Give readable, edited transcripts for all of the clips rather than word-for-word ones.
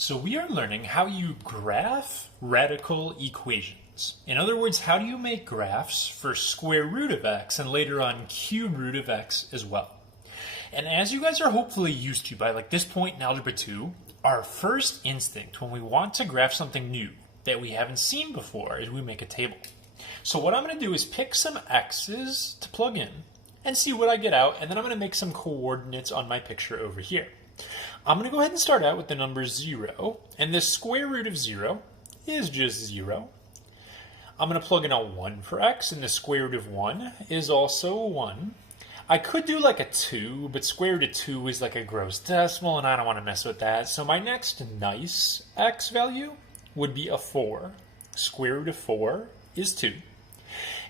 So we are learning how you graph radical equations. In other words, how do you make graphs for square root of x and later on cube root of x as well. And as you guys are hopefully used to by this point in Algebra 2, our first instinct when we want to graph something new that we haven't seen before is we make a table. So what I'm going to do is pick some x's to plug in and see what I get out, and then I'm going to make some coordinates on my picture over here. I'm going to go ahead and start out with the number 0, and the square root of 0 is just 0. I'm going to plug in a 1 for x, and the square root of 1 is also 1. I could do a 2, but square root of 2 is a gross decimal, and I don't want to mess with that. So my next nice x value would be a 4. Square root of 4 is 2.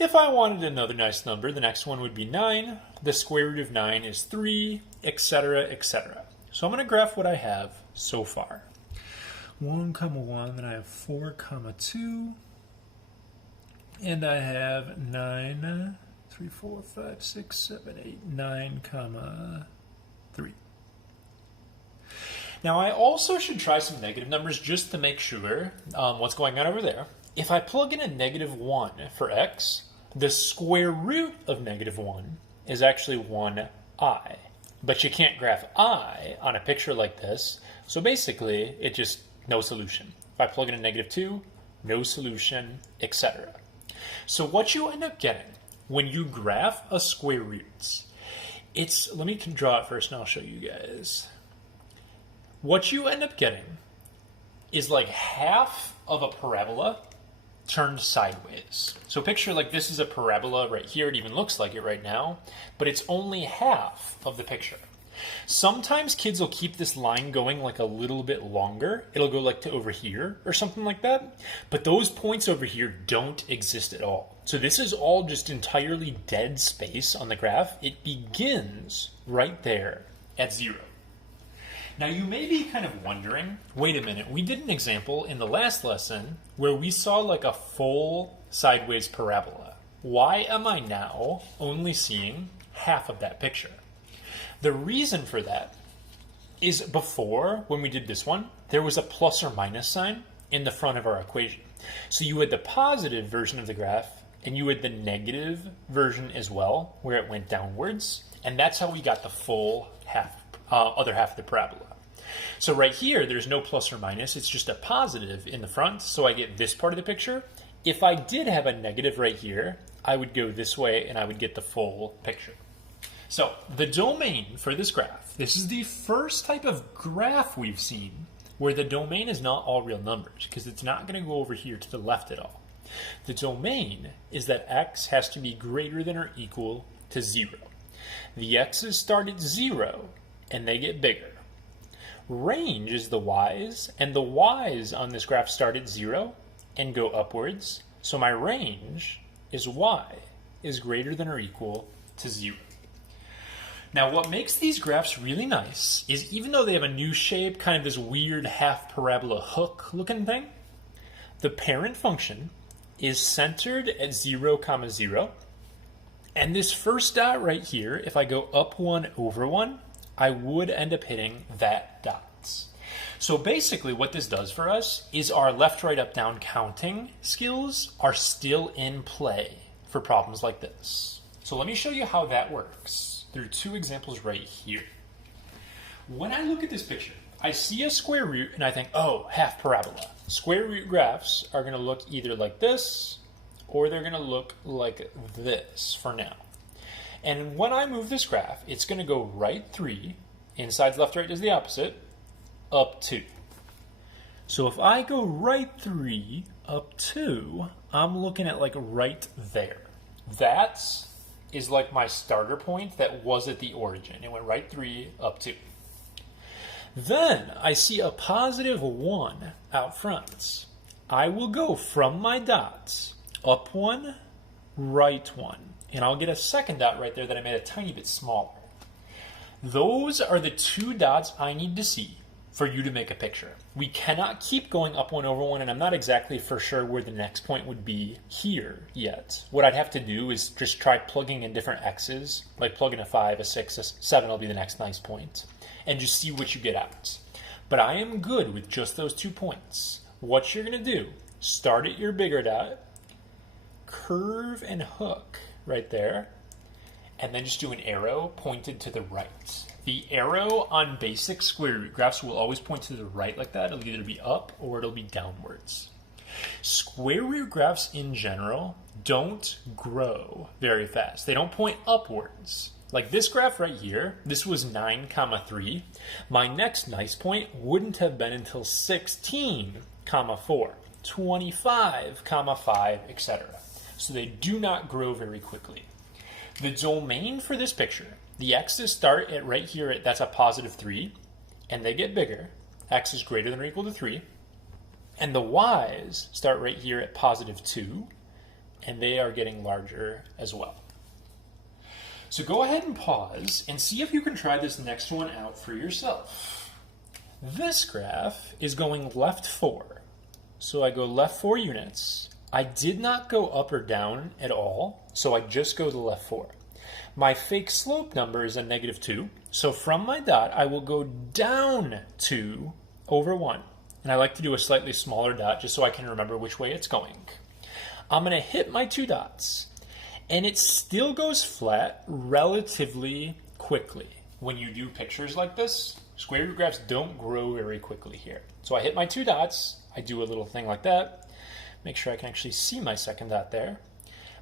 If I wanted another nice number, the next one would be 9. The square root of 9 is 3, etc., etc. So I'm going to graph what I have so far. 1, 1, then I have 4, 2, and I have 9, 3, 4, 5, 6, 7, 8, 9, 3. Now I also should try some negative numbers just to make sure what's going on over there. If I plug in a -1 for x, the square root of -1 is actually 1i. But you can't graph I on a picture like this, so basically it just no solution. If I plug in a -2, no solution, etc. So what you end up getting when you graph a square root, let me draw it first and I'll show you guys. What you end up getting is half of a parabola turned sideways. So picture this is a parabola right here. It even looks like it right now, but it's only half of the picture. Sometimes kids will keep this line going a little bit longer. It'll go to over here or something like that, but those points over here don't exist at all. So this is all just entirely dead space on the graph. It begins right there at 0. Now you may be kind of wondering, wait a minute, we did an example in the last lesson where we saw a full sideways parabola. Why am I now only seeing half of that picture? The reason for that is before, when we did this one, there was a plus or minus sign in the front of our equation. So you had the positive version of the graph and you had the negative version as well, where it went downwards, and that's how we got the full other half of the parabola. So right here, there's no plus or minus, it's just a positive in the front, so I get this part of the picture. If I did have a negative right here, I would go this way and I would get the full picture. So the domain for this graph, this is the first type of graph we've seen where the domain is not all real numbers, because it's not going to go over here to the left at all. The domain is that x has to be greater than or equal to 0. The x's start at 0 and they get bigger. Range is the y's, and the y's on this graph start at 0 and go upwards. So my range is y is greater than or equal to 0. Now what makes these graphs really nice is even though they have a new shape, kind of this weird half parabola hook looking thing, the parent function is centered at 0, 0. And this first dot right here, if I go up 1 over 1, I would end up hitting that dot. So basically what this does for us is our left, right, up, down counting skills are still in play for problems like this. So let me show you how that works through two examples right here. When I look at this picture, I see a square root and I think, oh, half parabola. Square root graphs are going to look either like this or they're going to look like this for now. And when I move this graph, it's going to go right 3, inside left, right does the opposite, up 2. So if I go right 3, up 2, I'm looking at right there. That is my starter point that was at the origin. It went right 3, up 2. Then I see a positive 1 out front. I will go from my dots, up 1, right 1. And I'll get a second dot right there that I made a tiny bit smaller. Those are the 2 dots I need to see for you to make a picture. We cannot keep going up 1 over 1, and I'm not exactly for sure where the next point would be here yet. What I'd have to do is just try plugging in different x's, plug in a 5, a 6, a 7 will be the next nice point, and just see what you get out. But I am good with just those 2 points. What you're going to do, start at your bigger dot, curve and hook right there, and then just do an arrow pointed to the right. The arrow on basic square root graphs will always point to the right like that. It'll either be up or it'll be downwards. Square root graphs in general don't grow very fast. They don't point upwards. Like this graph right here, this was 9, 3. My next nice point wouldn't have been until 16, 4, 25, 5, etc. So they do not grow very quickly. The domain for this picture, the x's start at right here, that's a positive 3, and they get bigger. X is greater than or equal to 3. And the y's start right here at positive 2, and they are getting larger as well. So go ahead and pause and see if you can try this next one out for yourself. This graph is going left 4. So I go left 4 units. I did not go up or down at all, so I just go to the left 4. My fake slope number is a negative 2, so from my dot I will go down 2 over 1. And I like to do a slightly smaller dot just so I can remember which way it's going. I'm going to hit my 2 dots, and it still goes flat relatively quickly. When you do pictures like this, square root graphs don't grow very quickly here. So I hit my 2 dots, I do a little thing like that, make sure I can actually see my second dot there.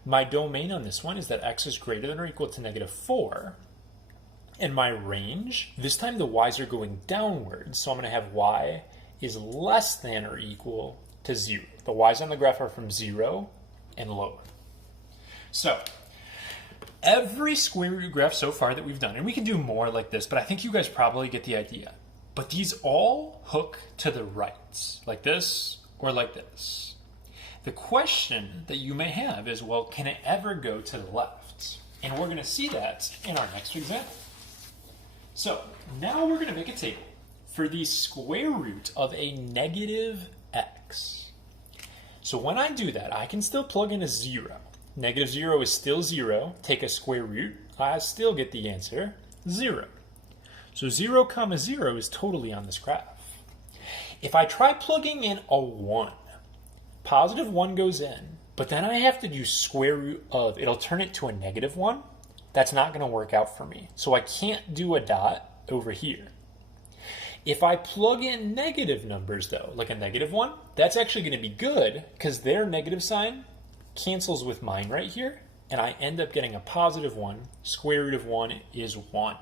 My domain on this one is that x is greater than or equal to negative 4. And my range, this time the y's are going downwards, so I'm going to have y is less than or equal to 0. The y's on the graph are from 0 and lower. So, every square root graph so far that we've done, and we can do more like this, but I think you guys probably get the idea. But these all hook to the right, like this or like this. The question that you may have is, well, can it ever go to the left? And we're going to see that in our next example. So, now we're going to make a table for the square root of a negative x. So when I do that, I can still plug in a 0. Negative 0 is still 0. Take a square root. I still get the answer, 0. So 0, 0 is totally on this graph. If I try plugging in a 1, positive 1 goes in, but then I have to do square root of, it'll turn it to a negative 1. That's not going to work out for me. So I can't do a dot over here. If I plug in negative numbers though, like a negative 1, that's actually going to be good because their negative sign cancels with mine right here, and I end up getting a positive 1. Square root of 1 is 1.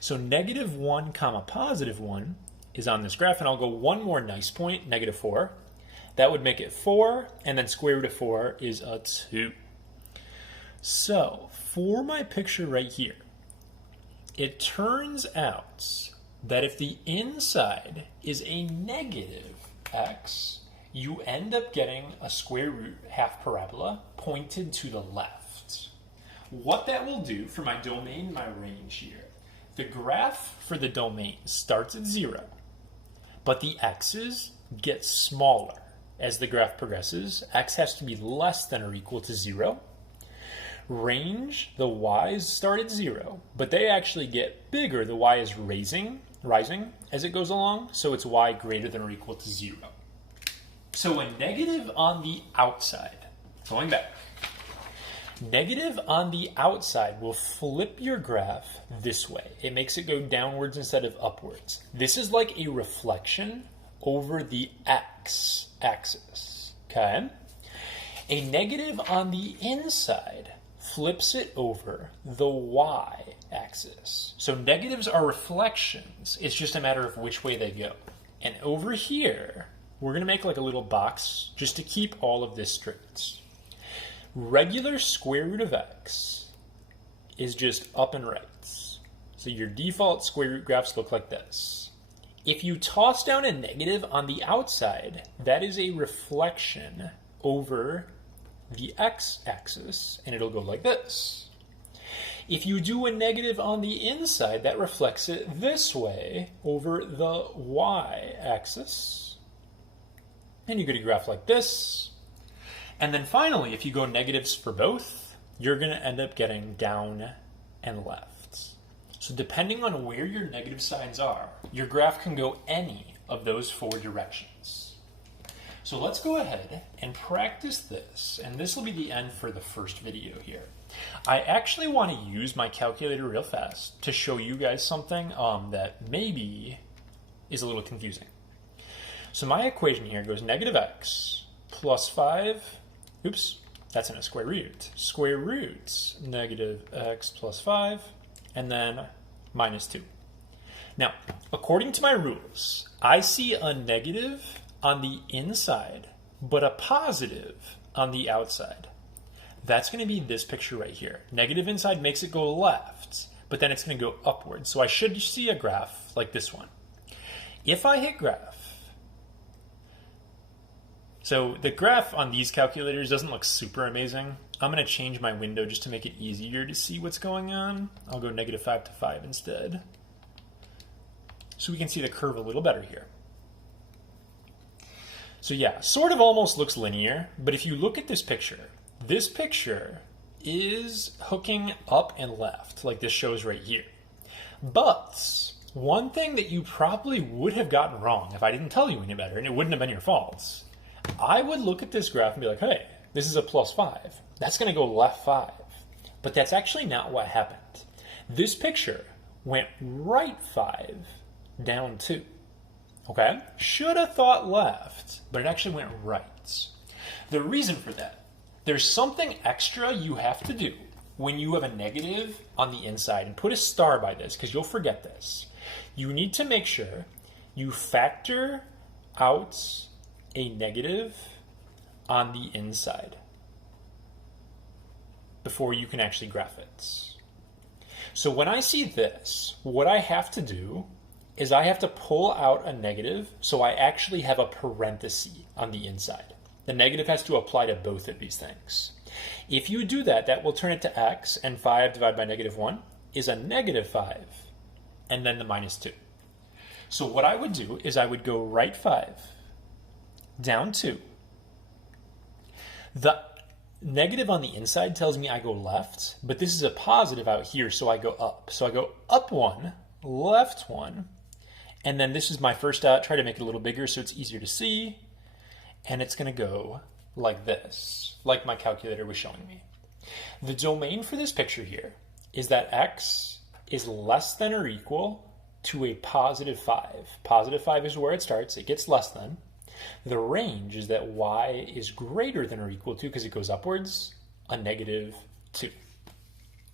So negative 1, positive 1 is on this graph, and I'll go one more nice point, negative 4. That would make it 4, and then square root of 4 is a 2. So for my picture right here, it turns out that if the inside is a negative x, you end up getting a square root half parabola pointed to the left. What that will do for my domain and my range here, the graph for the domain starts at 0, but the x's get smaller. As the graph progresses, x has to be less than or equal to 0. Range, the y's start at 0, but they actually get bigger. The y is rising as it goes along, so it's y greater than or equal to 0. So a negative on the outside, going back, negative on the outside will flip your graph this way. It makes it go downwards instead of upwards. This is like a reflection over the x-axis, okay? A negative on the inside flips it over the y-axis. So negatives are reflections. It's just a matter of which way they go. And over here, we're going to make like a little box just to keep all of this straight. Regular square root of x is just up and right. So your default square root graphs look like this. If you toss down a negative on the outside, that is a reflection over the x-axis, and it'll go like this. If you do a negative on the inside, that reflects it this way over the y-axis. And you get a graph like this. And then finally, if you go negatives for both, you're going to end up getting down and left. So depending on where your negative signs are, your graph can go any of those 4 directions. So let's go ahead and practice this, and this will be the end for the first video here. I actually want to use my calculator real fast to show you guys something that maybe is a little confusing. So my equation here goes negative x plus 5, oops, that's in a square root. Square root negative x plus 5, and then minus 2. Now, according to my rules, I see a negative on the inside, but a positive on the outside. That's going to be this picture right here. Negative inside makes it go left, but then it's going to go upward. So I should see a graph like this one. If I hit graph, so the graph on these calculators doesn't look super amazing. I'm going to change my window just to make it easier to see what's going on. I'll go negative 5 to 5 instead. So we can see the curve a little better here. So yeah, sort of almost looks linear, but if you look at this picture is hooking up and left, like this shows right here. But one thing that you probably would have gotten wrong if I didn't tell you any better, and it wouldn't have been your fault, I would look at this graph and be like, hey, this is a plus 5. That's going to go left 5. But that's actually not what happened. This picture went right 5, down 2. Okay? Should have thought left, but it actually went right. The reason for that, there's something extra you have to do when you have a negative on the inside, and put a star by this because you'll forget this. You need to make sure you factor out a negative on the inside before you can actually graph it. So when I see this, what I have to do is I have to pull out a negative so I actually have a parenthesis on the inside. The negative has to apply to both of these things. If you do that, that will turn it to x, and 5 divided by negative 1 is a negative 5, and then the minus 2. So what I would do is I would go right 5, down 2. The negative on the inside tells me I go left, but this is a positive out here, so I go up. So I go up 1, left 1, and then this is my first out. Try to make it a little bigger so it's easier to see. And it's going to go like this, like my calculator was showing me. The domain for this picture here is that x is less than or equal to a positive 5. Positive 5 is where it starts. It gets less than. The range is that y is greater than or equal to, because it goes upwards, a negative 2.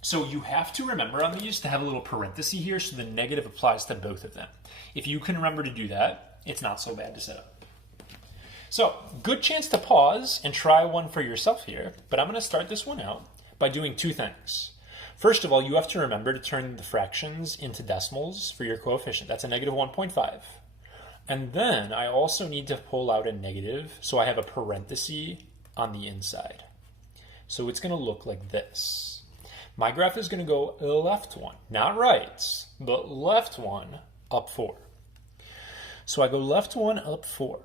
So you have to remember on these to have a little parenthesis here so the negative applies to both of them. If you can remember to do that, it's not so bad to set up. So, good chance to pause and try one for yourself here, but I'm going to start this one out by doing 2 things. First of all, you have to remember to turn the fractions into decimals for your coefficient. That's a negative 1.5. And then I also need to pull out a negative, so I have a parenthesis on the inside. So it's going to look like this. My graph is going to go left 1, not right, but left 1 up 4. So I go left 1 up 4.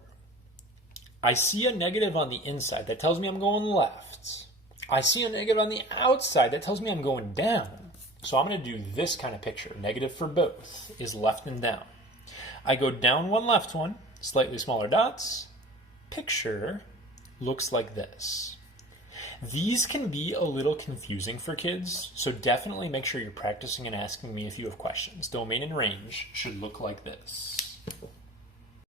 I see a negative on the inside that tells me I'm going left. I see a negative on the outside that tells me I'm going down. So I'm going to do this kind of picture. Negative for both is left and down. I go down 1, left 1, slightly smaller dots. Picture looks like this. These can be a little confusing for kids, so definitely make sure you're practicing and asking me if you have questions. Domain and range should look like this.